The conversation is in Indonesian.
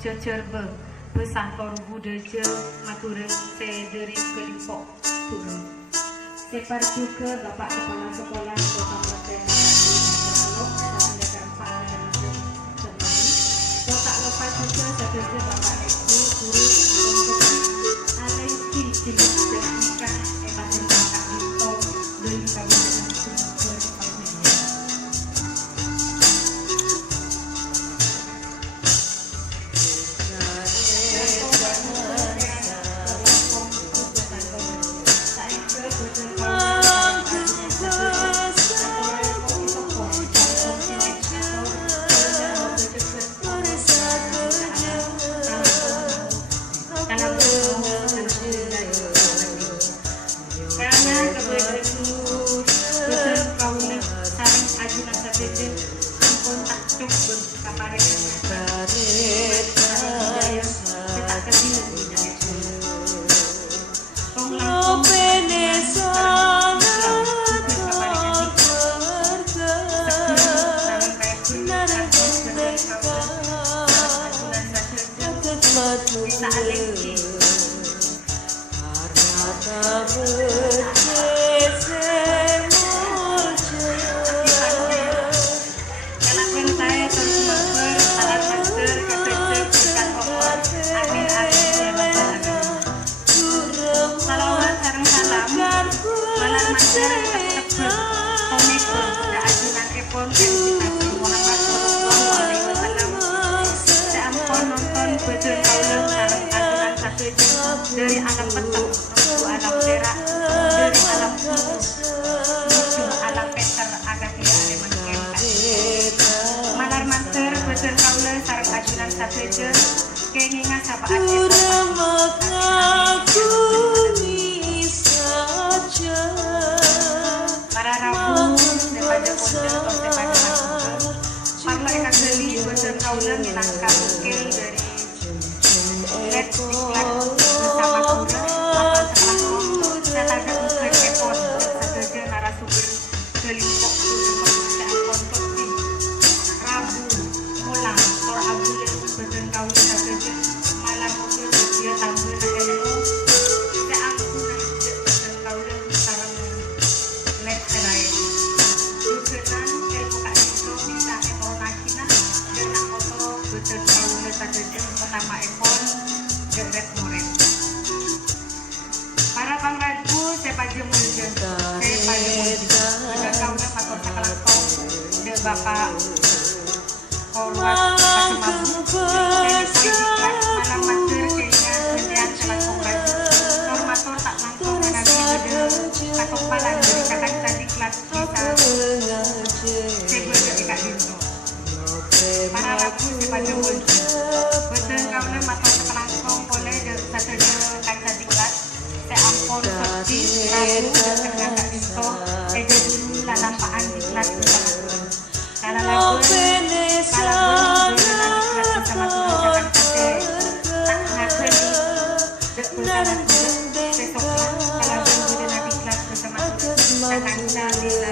Jejerbe besantor budeje mature sederi kelipok turun. Separ juga Bapak Kepala Sekolah Kabupaten Manado dan Pak Semai. Kotak lepas juga sebagai Bapak Ibu guru untuk alih jenis teknika Epaten Kak Dito dari Kabupaten Sumber Palmenya. Dari alam petang menuju alam perak, dari alam kudus menuju alam peter agak tidak aleman kengkat. Malar manter betul kaula sareng ajunan sateje kenginga sapaan Ku saja Bapak Korwas Pasemabu dari Prediklat malam master kayaknya kemudian telah kompresi normator tak mampu menabi ide atau palan beritakan tadi kelas bisa sebelum dekat itu para lagu sepada wujud betul kau le matang sekelangkong boleh satu kaca di kelas seampun seperti lagu dengan kak itu ede dulu lalampaan di kelas bersama kalau lagu kalau bersama Tuhan tak ngakui bersama Tuhan besoknya kalau bersama Nabi kelas bersama Tuhan tak